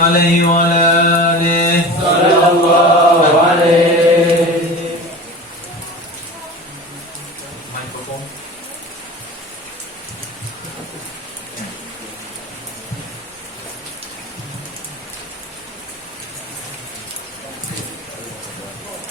عليه وعلى آله صلى الله عليه.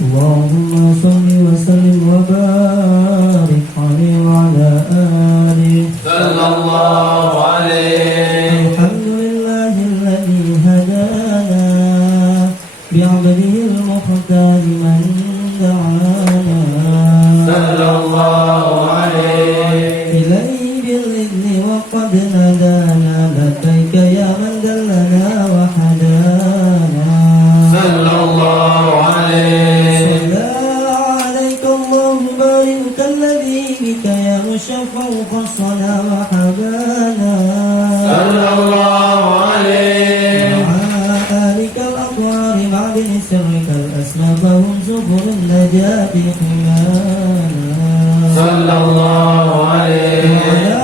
اللهم صل وسلم وبارك عليه وعلى آله صلى الله عليه. الحمد لله الذي هدانا بعبده المختار من دعانا صلى الله عليه. إليه بالإذن وقد نادانا لبيك يا من دلنا وحدانا صلى الله عليه. صلى عليك الله بارك الذي بك يا مشفع خصنا وحبانا صلى الله عليه. مع آلك الأطهار مع بن سرك الأسمى فهم سبل النجاة حمانا صلى الله عليه.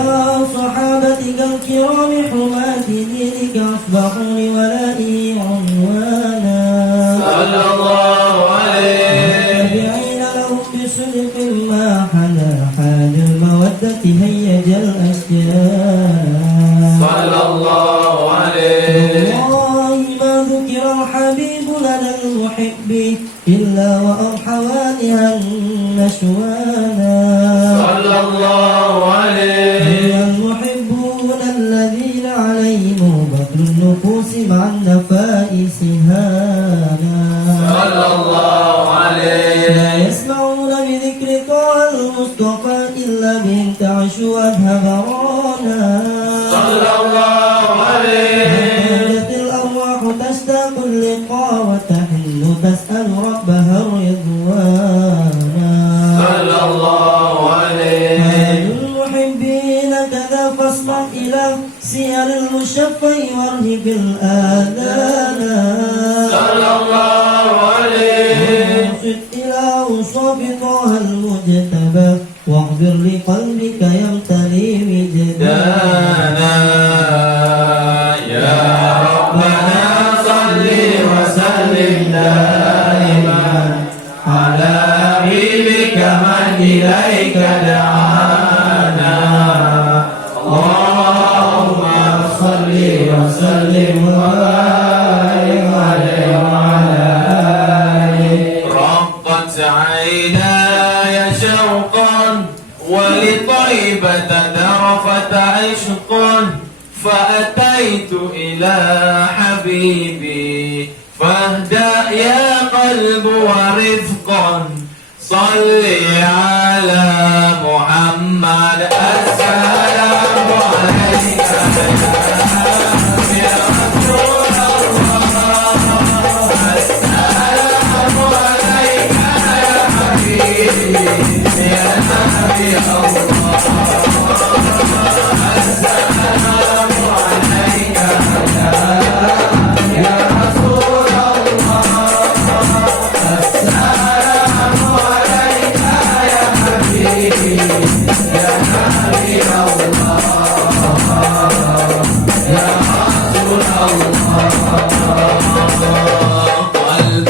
وعلى صحابتك الكرام حماة دينك أصبحوا لولائه عنوانا صلى الله عليه. تابعين لهم بصدق ما حلا حال المودة هيج الأشجار صلى الله عليه. والله ما ذكر الحبيب لنا المحب إلا وأرحوانها النشوانا صلى الله عليه. هي المحبون الذين عليهم بدر النفوس مع النفائس هانا صلى الله عليه. لا يسمعون بذكر طه المصطفى إلا بهم تعشوا أذهبرانا صلى الله عليه. هاجت الأرواح تشتاق اللقاء وتحل تسأل ربها الرضوانا صلى الله عليه. حال المحبين كذا فاصنع إلى سير المشفع وارهب الآذان صلى الله عليه. وانصت إلى أوصاف طه المجتبى واغفر لقلبك يمتلي وجدانا يا ربنا صل وسلم دائما على حبيبك من إليك دعانا. اللهم صل وسلم وبارك عليه وعلى آله. رقت عيناي شوقا ولطيبة ذرفت عشقا فأتيت إلى حبيبي فاهدأ يا قلب ورفقا صل على محمد. السلام عليك يا رسول الله. السلام عليك يا حبيبي يا نبي الله. السلام عليك يا رسول الله. السلام عليك يا حبيبي يا نبي الله. يا رسول الله. قلب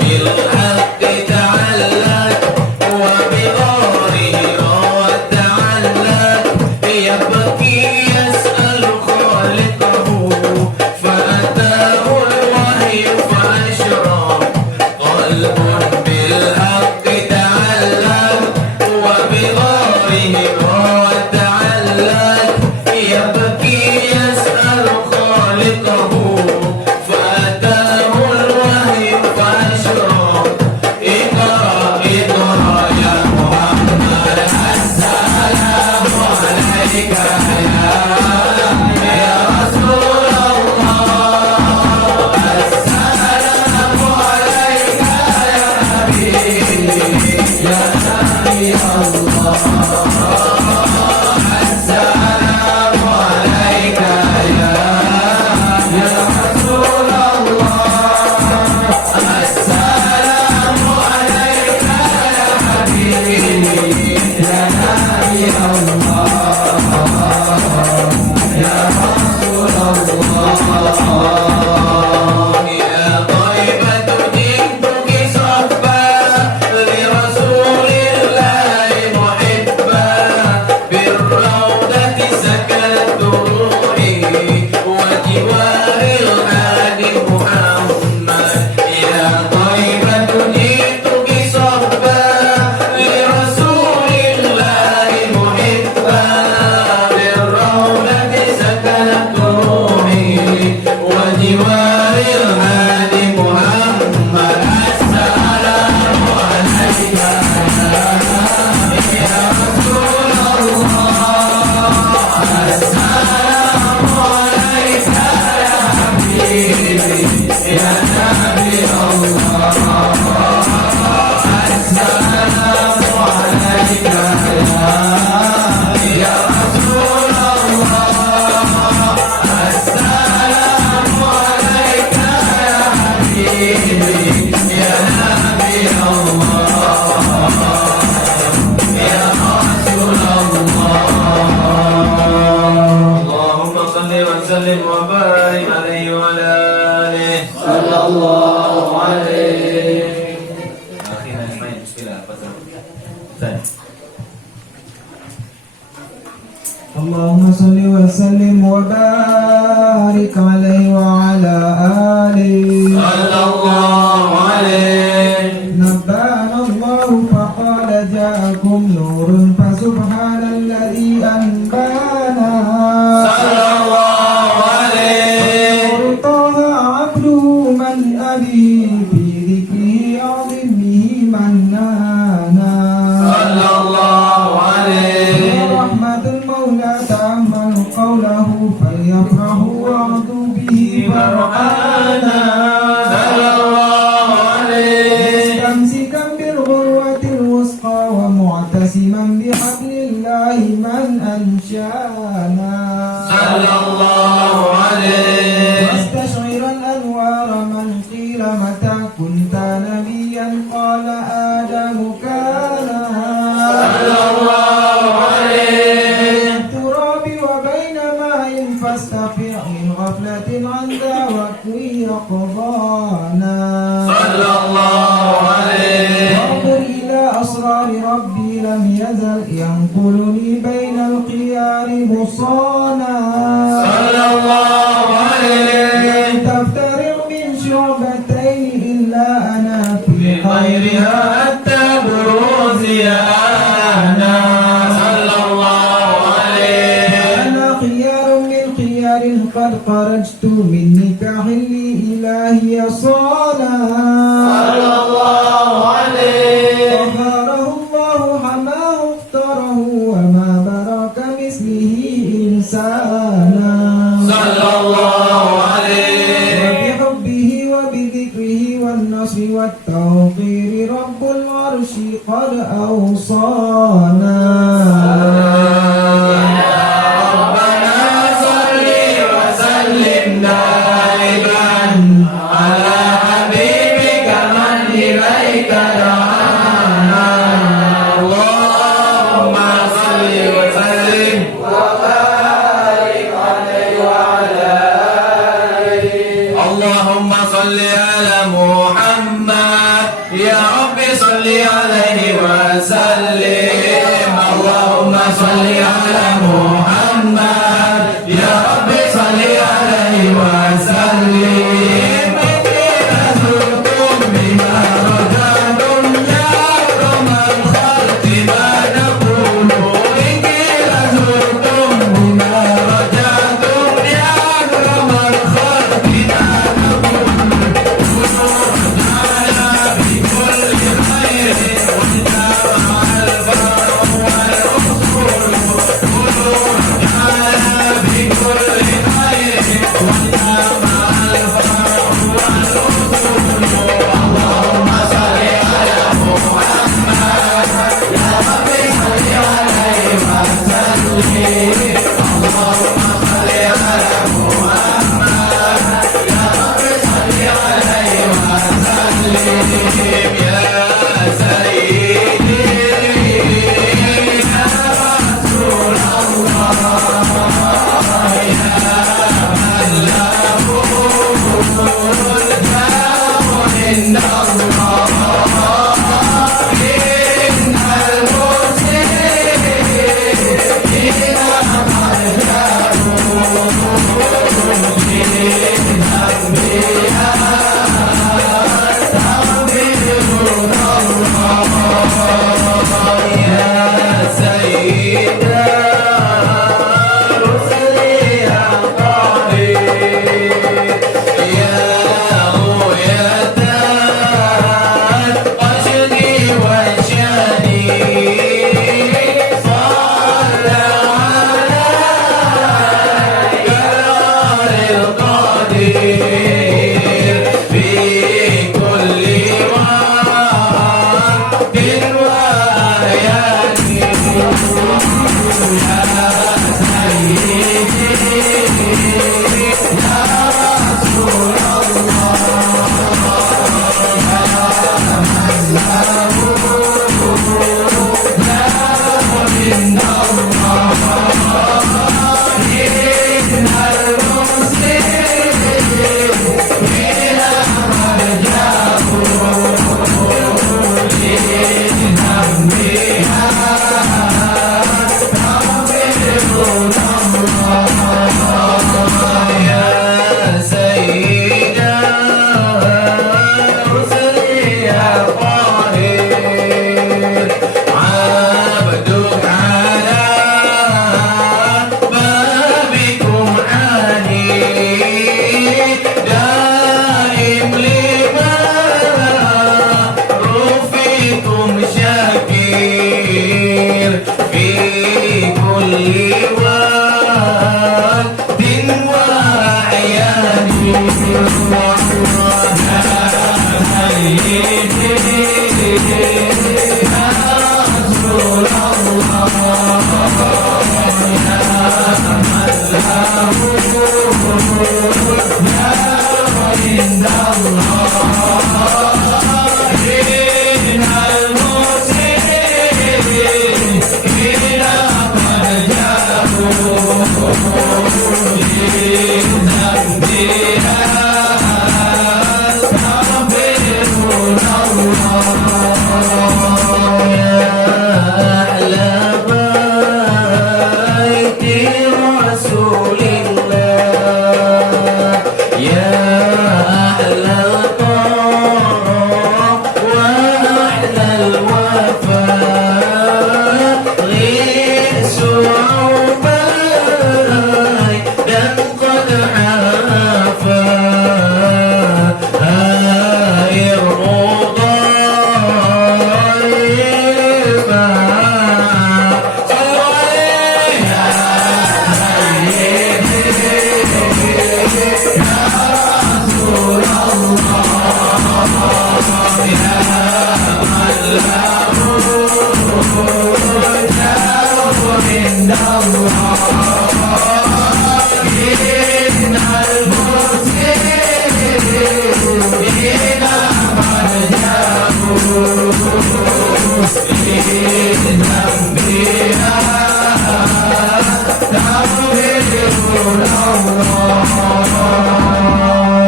بالحق تعلق وبغاره وتعلق يبكي يسأل خالقه فأتاه الوحي فأشرق. قلب بالحق تعلق وبغاره وتعلق يبكي يسأل خالقه فأتاه صلى الله عليه. أخينا اسمعين بسم الله ثاني. اللهم صل وسلم وبارك عليه وعلى آله. صلى الله عليه. نبأنا الله فقال جاءكم نور فسبحان الذي أنبانا. صلى الله عليه. نور طه عبده من أبي في ذكره أعظم به منانا. صلى الله عليه. ورحمة المولى تأمل قوله فليفرحوا وعدوا به فرحانا. صلى الله عليه. مستمسكا بالغروة الوثقى ومعتصما بحبل الله من أنشانا. صلى الله عليه. واستشعرا أنوار من قيل متى كنت نبيا قال آدم كان. صلى الله عليه. بين التراب وبين ماء فاستفع من غفلة عن ذا واكوي يقظانا. صلى الله عليه. وانظر إلى أسرار ربي لم يزل ينقلني بين الخيار بصانا. صلى الله عليه. لم تفترق من شعبتين إلا أنا في غيرها حتى بروزها أنا. صلى الله عليه. أنا خيار من خيار قد خرجت من نكاح لي إلهي صانا. صلى الله عليه. طهره الله حماه اختاره وما برك مثله إنسانا. صلى الله عليه. وبحبه وبذكره والنصر والتوقير رب العرش قد أوصانا. ربنا صل وسلم دائما على حبيبك من إليك دعانا. اللهم صل وسلم وبارك عليه وعلى آله. اللهم صل على محمد يا رب صل عليه وسلم. اللهم صل على محمد يا رب صل عليه وسلم. إذا زرتم بما رجعتم يا أكرم الخلق ما نقول. إذا زرتم بما رجعتم يا أكرم الخلق ما نقول. وجعلنا بكل خير وانت مع الفرح والأصول.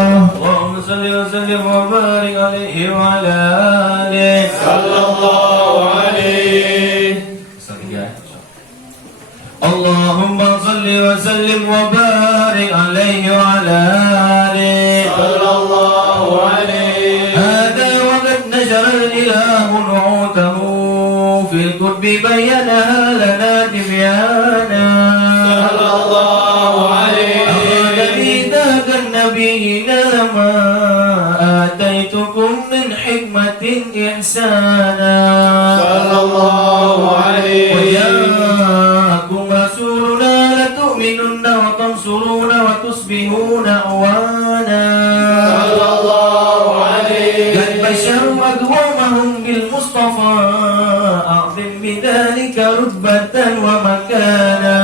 اللهم صل وسلم وبارك عليه وعلى آله صلى الله عليه. اللهم صل وسلم وبارك عليه وعلى آله صلى الله عليه. هذا وقد نشر الإله نعوته في الكتب بينها لنا تبيانا صلى الله عليه. أخذ ميثاق النبيين ما آتيتكم من حكمة إحسانا صلى الله عليه. وجاءكم رسولنا لتؤمنن وتنصرون وتصبحون أعوانا صلى الله عليه. قد بشروا أقوامهم بالمصطفى أعظم بذلك رتبة ومكانا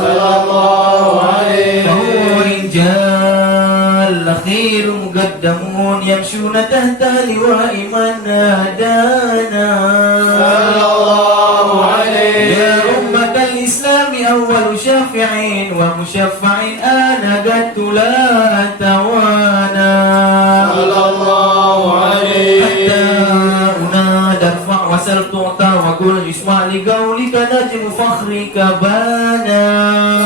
صلى الله عليه. فهو رجال خير مقدمون يمشون تحت لواء من نادانا صلى الله عليه. يا أمة الإسلام أول شافع ومشفع أنا قد لا أتوانا صلى الله عليه. حتى أنادى ارفع وسل تعطى وقل اسمع لقولك نجم فخرك بانا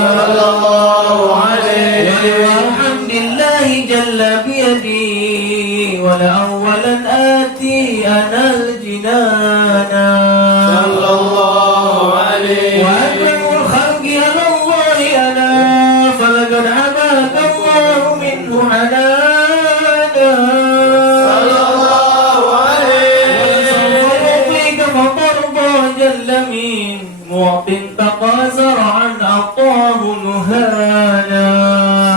صلى الله عليه. ولواء حمد الله جل بيدي ولأولا آتي أنا الجنانا صلى الله عليه. وأكرم الخلق على الله أنا فلقد حماك الله منه حنانا صلى الله عليه. ولسوف يعطيك فترضى جل من معط تقاصر عن أعطاه نهانا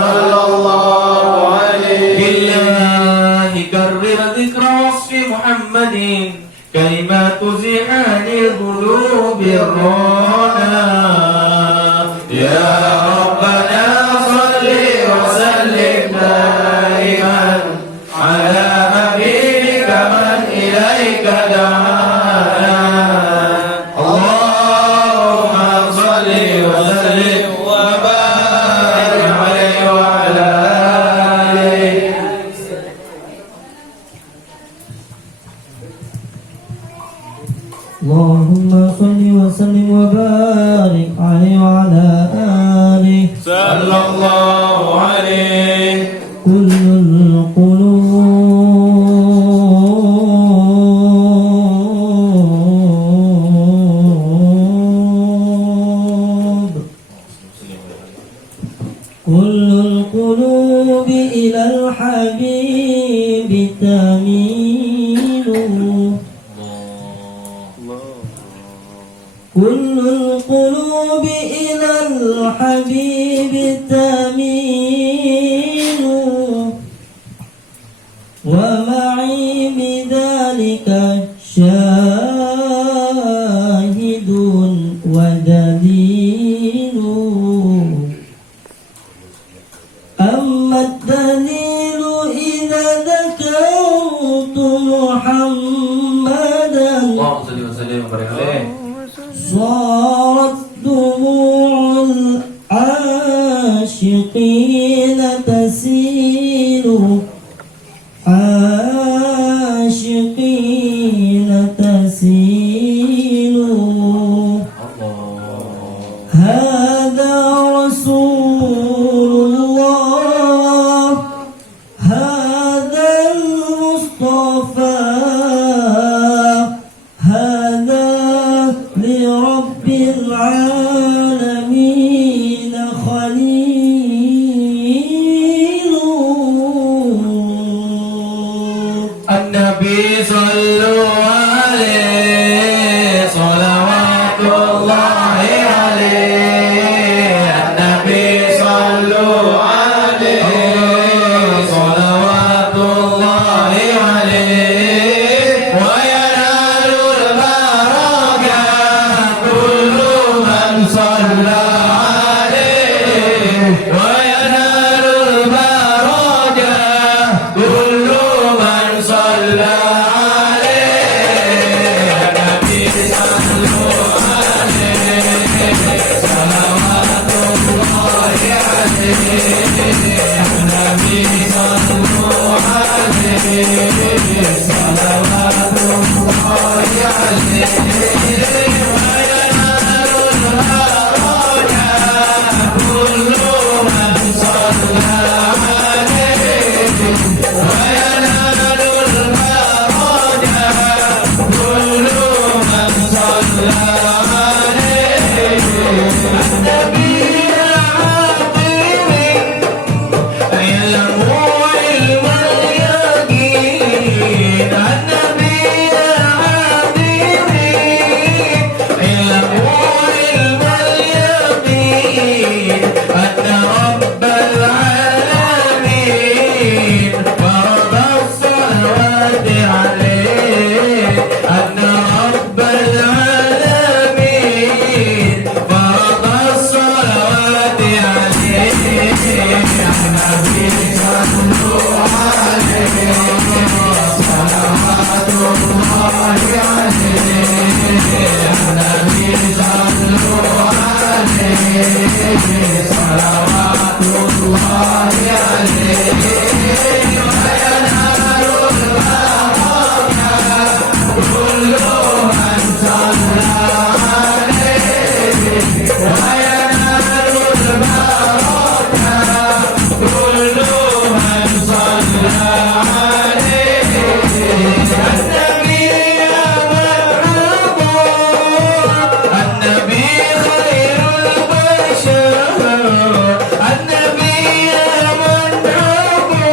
صلى الله عليه. بالله كرر ذكر وصف محمد كلمات زحان القلوب الرانا. يا ربنا صل وسلم دائما على حبيبك من إليك دعانا. اللهم صل وسلم وبارك عليه وعلى آله. اللهم صل وسلم وبارك عليه وعلى آله صلى الله عليه. كل القلوب إلى الحبيب تميل. كل القلوب إلى الحبيب تميل. ومعي بذلك شاهد ودليل. أما الدليل إذا ذكرت محمدا اللهم صل وسلم وبارك عليه. صارت دموع العاشقين تسيل، عاشقين تسيل. هذا رسول الله، هذا المصطفى، هذا لرب العالمين خليل. النبي صلوا عليه صلوات الله عليه. النبي صلوا عليه صلوات الله عليه. وينال البركة كل من صلى عليه. وينال البركة كل من صلى عليه. النبي صلوا عليه صلوات الله عليه. النبي صلوا عليه صلوات الله عليه. وينال البركة كل من صلى عليه. وينال البركة كل من صلى عليه. النبي العظيم علم علم اليقين. النبي العظيم علم علم اليقين. أن رب العالمين فرض الصلوات عليه. أن رب العالمين فرض الصلوات عليه. النبي صلوا عليه صلوات الله عليه. النبي صلوا عليه صلوات الله عليه. وينال البركة كل من صلى عليه. وينال البركة كل من صلى عليه. النبي يا مرحبا، النبي خير البشر. النبي يا مرحبا،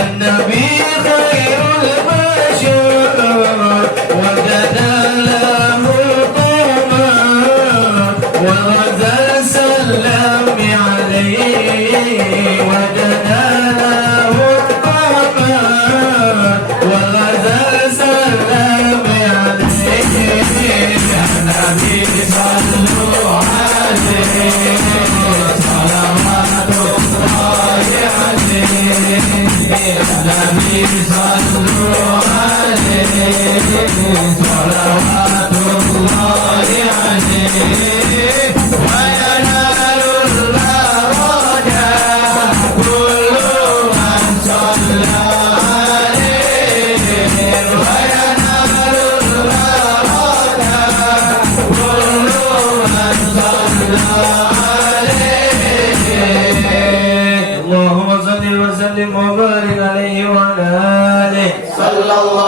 النبي خير البشر. وجدنا له القمر وغزل سلم عليه. وجدنا له القمر وغزل سلم عليه. النبي صلوا عليه صلوات الله عليه. النبي صلوا عليه صلوات الله عليه. وينال البركة كل من صلى عليه. وينال البركة كل من صلى عليه. اللهم صل وسلم وبارك عليه وعلى آله صلى الله